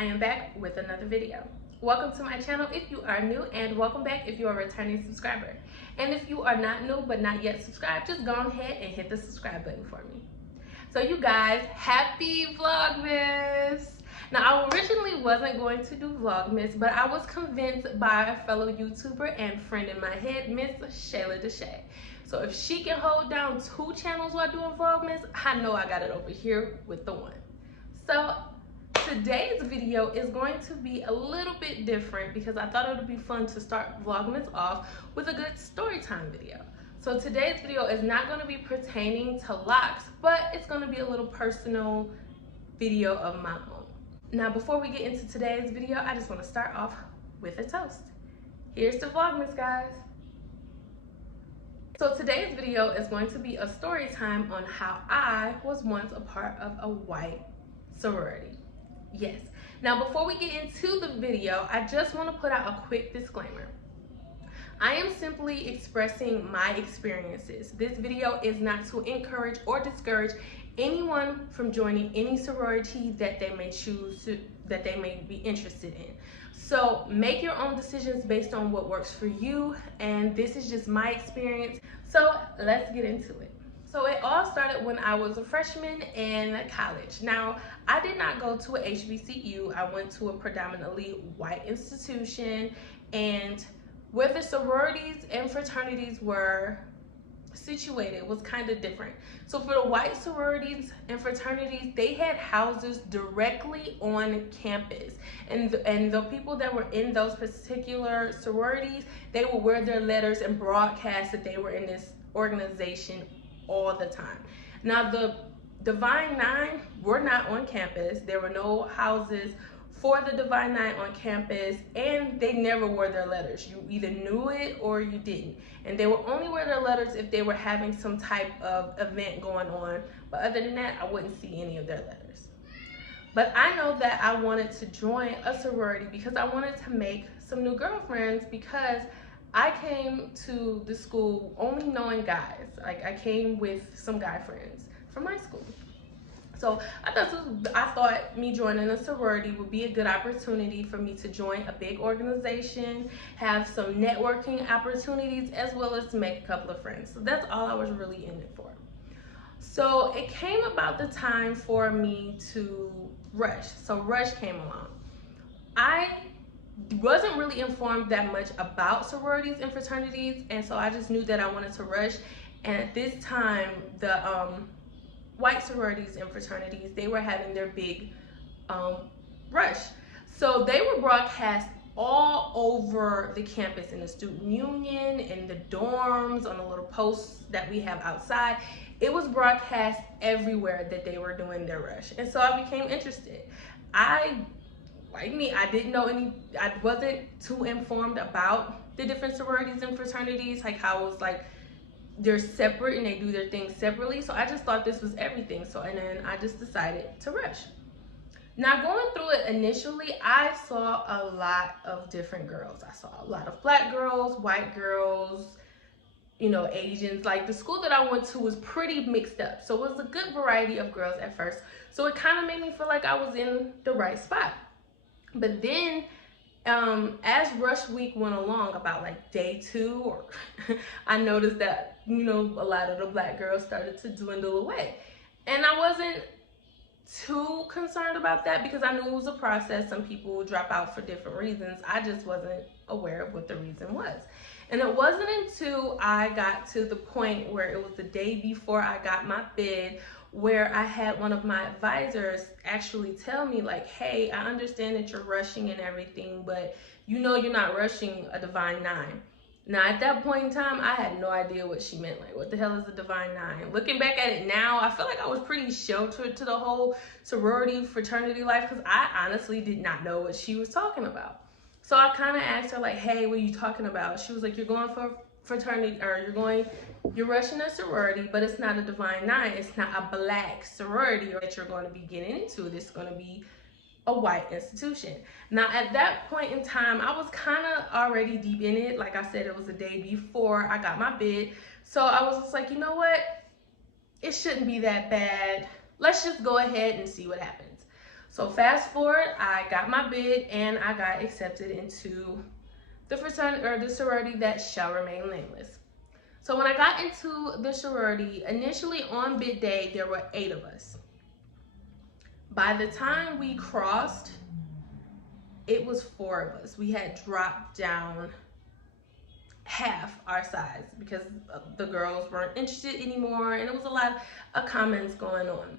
I am back with another video. Welcome to my channel if you are new, and welcome back if you are a returning subscriber. And if you are not new but not yet subscribed, just go ahead and hit the subscribe button for me. So you guys, happy Vlogmas! Now, I originally wasn't going to do Vlogmas, but I was convinced by a fellow YouTuber and friend in my head, Miss Shayla Deshay. So if she can hold down 2 channels while doing Vlogmas, I know I got it over here with the one. So today's video is going to be a little bit different because I thought it would be fun to start Vlogmas off with a good story time video. So today's video is not going to be pertaining to locks, but it's going to be a little personal video of my own. Now, before we get into today's video, I just want to start off with a toast. Here's to Vlogmas, guys. So today's video is going to be a story time on how I was once a part of a white sorority. Yes. Now, before we get into the video, I just want to put out a quick disclaimer. I am simply expressing my experiences. This video is not to encourage or discourage anyone from joining any sorority that they may choose to, that they may be interested in. So make your own decisions based on what works for you, and this is just my experience. So let's get into it. So it all started when I was a freshman in college. Now, I did not go to a HBCU. I went to a predominantly white institution, and where the sororities and fraternities were situated was kind of different. So for the white sororities and fraternities, they had houses directly on campus, and the people that were in those particular sororities, they would wear their letters and broadcast that they were in this organization all the time. Now, the Divine Nine were not on campus. There were no houses for the Divine Nine on campus, and they never wore their letters. You either knew it or you didn't. And they would only wear their letters if they were having some type of event going on. But other than that, I wouldn't see any of their letters. But I know that I wanted to join a sorority because I wanted to make some new girlfriends, because I came to the school only knowing guys. Like, I came with some guy friends from my school. So I thought me joining a sorority would be a good opportunity for me to join a big organization, have some networking opportunities, as well as to make a couple of friends. So that's all I was really in it for. So it came about the time for me to rush. So rush came along. I wasn't really informed that much about sororities and fraternities, and so I just knew that I wanted to rush. And at this time, the white sororities and fraternities, they were having their big rush. So they were broadcast all over the campus, in the student union, in the dorms, on the little posts that we have outside. It was broadcast everywhere that they were doing their rush. And so I became interested. Like me, I didn't know I wasn't too informed about the different sororities and fraternities, like how it was like they're separate and they do their things separately. So I just thought this was everything. And then I just decided to rush. Now, going through it initially, I saw a lot of different girls. I saw a lot of black girls, white girls, you know, Asians. Like, the school that I went to was pretty mixed up. So it was a good variety of girls at first. So it kind of made me feel like I was in the right spot. But then as rush week went along, about like day 2, I noticed that, you know, a lot of the black girls started to dwindle away. And I wasn't too concerned about that because I knew it was a process. Some people would drop out for different reasons. I just wasn't aware of what the reason was. And it wasn't until I got to the point where it was the day before I got my bid, where I had one of my advisors actually tell me, like, hey, I understand that you're rushing and everything, but you know you're not rushing a Divine Nine. Now, at that point in time, I had no idea what she meant. Like, what the hell is a Divine Nine? Looking back at it now, I feel like I was pretty sheltered to the whole sorority, fraternity life, because I honestly did not know what she was talking about. So I kind of asked her, like, hey, what are you talking about? She was like, you're going for fraternity, or you're rushing a sorority, but it's not a Divine Nine. It's not a black sorority that you're going to be getting into. This is going to be a white institution. Now, at that point in time, I was kind of already deep in it. Like I said, it was the day before I got my bid. So I was just like, you know what? It shouldn't be that bad. Let's just go ahead and see what happens. So fast forward, I got my bid and I got accepted into the fraternity or the sorority that shall remain nameless. So when I got into the sorority, initially on bid day, there were 8 of us. By the time we crossed, it was 4 of us. We had dropped down half our size because the girls weren't interested anymore, and it was a lot of comments going on.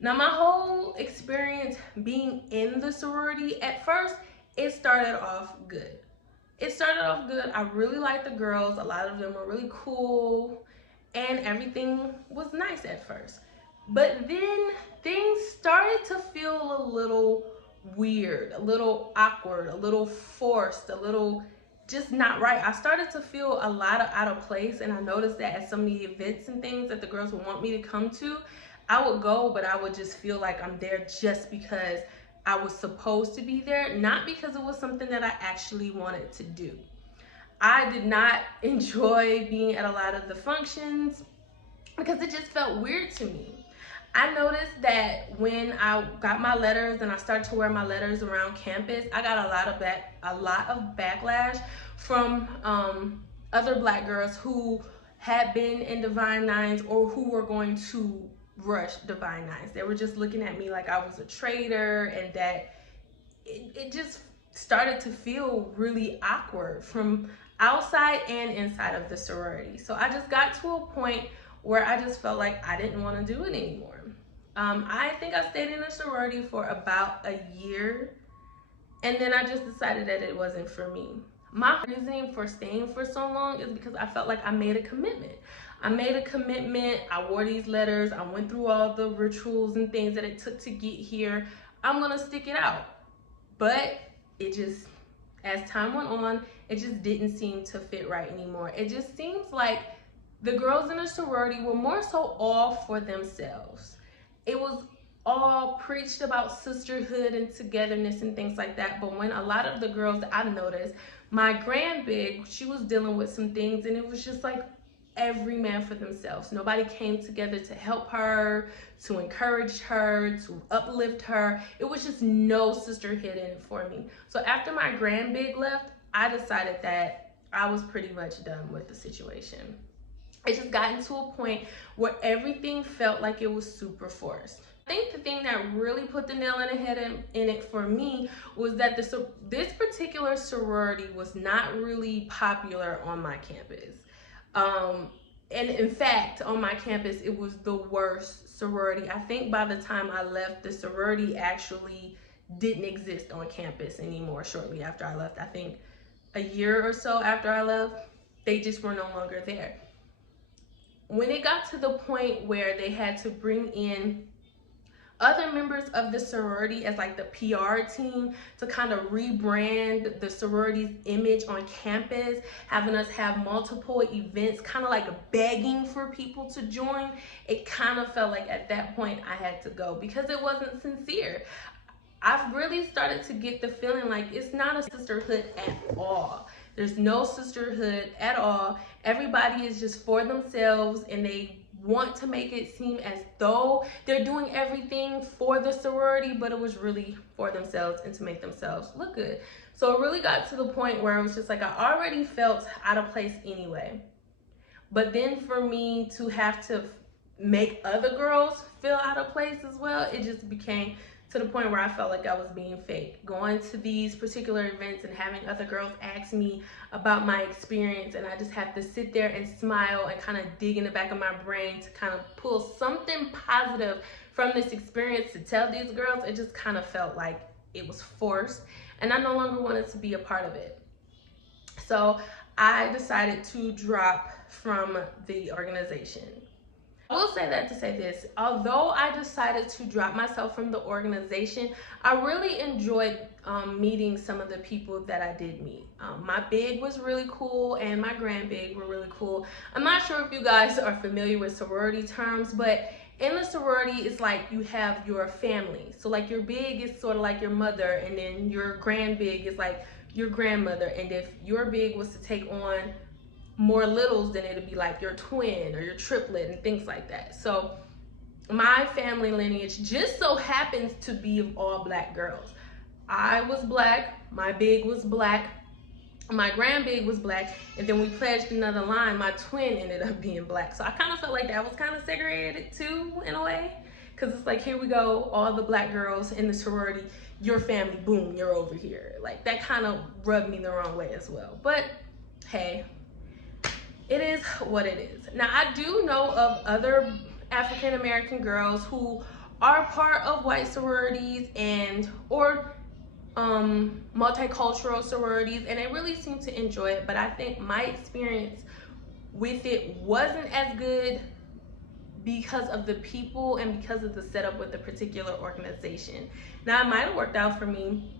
Now, my whole experience being in the sorority, at first, it started off good. It started off good. I really liked the girls. A lot of them were really cool, and everything was nice at first. But then things started to feel a little weird, a little awkward, a little forced, a little just not right. I started to feel a lot of out of place, and I noticed that at some of the events and things that the girls would want me to come to, I would go, but I would just feel like I'm there just because I was supposed to be there, not because it was something that I actually wanted to do. I did not enjoy being at a lot of the functions because it just felt weird to me. I noticed that when I got my letters and I started to wear my letters around campus, I got a lot of backlash from other Black girls who had been in Divine Nines or who were going to rush Divine Nines. They were just looking at me like I was a traitor, and that it just started to feel really awkward from outside and inside of the sorority. So I just got to a point where I just felt like I didn't want to do it anymore. I think I stayed in a sorority for about a year, and then I just decided that it wasn't for me. My reasoning for staying for so long is because I felt like I made a commitment. I wore these letters. I went through all the rituals and things that it took to get here. I'm gonna stick it out. But it just, as time went on, it just didn't seem to fit right anymore. It just seems like the girls in the sorority were more so all for themselves. It was all preached about sisterhood and togetherness and things like that. But when a lot of the girls that I've noticed, my grand big, she was dealing with some things, and it was just like every man for themselves. Nobody came together to help her, to encourage her, to uplift her. It was just no sisterhood in it for me. So after my grand big left, I decided that I was pretty much done with the situation. It just gotten to a point where everything felt like it was super forced. I think the thing that really put the nail in the head in it for me was that this particular sorority was not really popular on my campus. And in fact, on my campus, it was the worst sorority. I think by the time I left, the sorority actually didn't exist on campus anymore shortly after I left. I think a year or so after I left, they just were no longer there. When it got to the point where they had to bring in other members of the sorority as like the PR team to kind of rebrand the sorority's image on campus, having us have multiple events, kind of like begging for people to join, it kind of felt like at that point I had to go because it wasn't sincere. I've really started to get the feeling like it's not a sisterhood at all. There's no sisterhood at all. Everybody is just for themselves, and they want to make it seem as though they're doing everything for the sorority, but it was really for themselves and to make themselves look good. So it really got to the point where it was just like I already felt out of place anyway. But then for me to have to make other girls feel out of place as well, it just became to the point where I felt like I was being fake. Going to these particular events and having other girls ask me about my experience, and I just have to sit there and smile and kind of dig in the back of my brain to kind of pull something positive from this experience to tell these girls. It just kind of felt like it was forced, and I no longer wanted to be a part of it. So I decided to drop from the organization. I will say that to say this, although I decided to drop myself from the organization, I really enjoyed meeting some of the people that I did meet. My big was really cool, and my grand big were really cool. I'm not sure if you guys are familiar with sorority terms, but in the sorority, it's like you have your family. So like your big is sort of like your mother, and then your grand big is like your grandmother. And if your big was to take on more littles, then it'd be like your twin or your triplet and things like that. So my family lineage just so happens to be of all black girls. I was black, my big was black, my grand big was black, and then we pledged another line. My twin ended up being black. So I kind of felt like that was kind of segregated too, in a way. Because it's like, here we go, all the black girls in the sorority, your family, boom, you're over here. Like, that kind of rubbed me the wrong way as well. But hey, it is what it is. Now, I do know of other African American girls who are part of white sororities or multicultural sororities, and they really seem to enjoy it. But I think my experience with it wasn't as good because of the people and because of the setup with the particular organization. Now, it might have worked out for me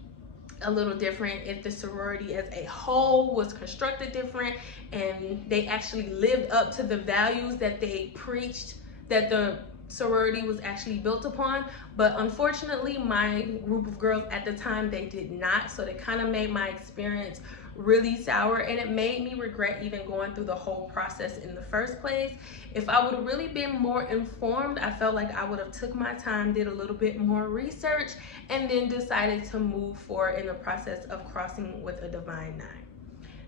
a little different if the sorority as a whole was constructed different and they actually lived up to the values that they preached that the sorority was actually built upon. But unfortunately, my group of girls at the time, they did not. So they kind of made my experience really sour, and it made me regret even going through the whole process in the first place. If I would have really been more informed, I felt like I would have took my time, did a little bit more research, and then decided to move forward in the process of crossing with a Divine Nine.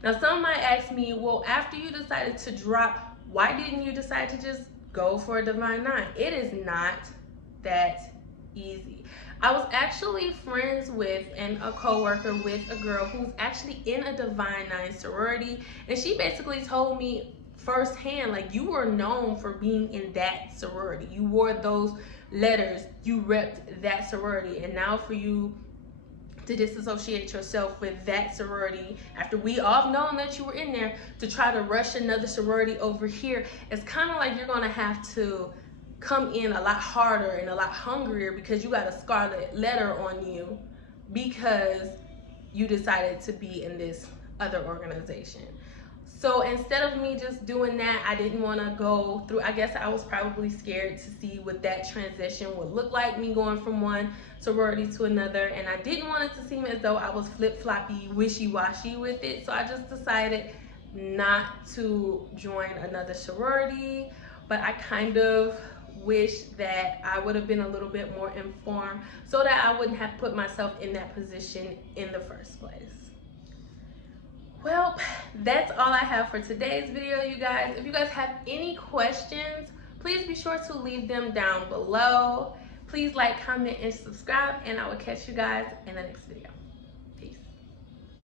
Now, some might ask me, well, after you decided to drop, why didn't you decide to just go for a Divine Nine? It is not that easy. I was actually friends with and a co-worker with a girl who's actually in a Divine Nine sorority, and she basically told me firsthand, like, you were known for being in that sorority. You wore those letters, you repped that sorority, and now for you to disassociate yourself with that sorority after we all known that you were in there, to try to rush another sorority over here, it's kind of like you're gonna have to come in a lot harder and a lot hungrier because you got a scarlet letter on you because you decided to be in this other organization. So instead of me just doing that, I didn't want to go through, I guess I was probably scared to see what that transition would look like, me going from one sorority to another, and I didn't want it to seem as though I was flip-floppy, wishy-washy with it. So I just decided not to join another sorority. But I kind of wish that I would have been a little bit more informed so that I wouldn't have put myself in that position in the first place. Well, that's all I have for today's video, you guys. If you guys have any questions, please be sure to leave them down below. Please like, comment, and subscribe, and I will catch you guys in the next video.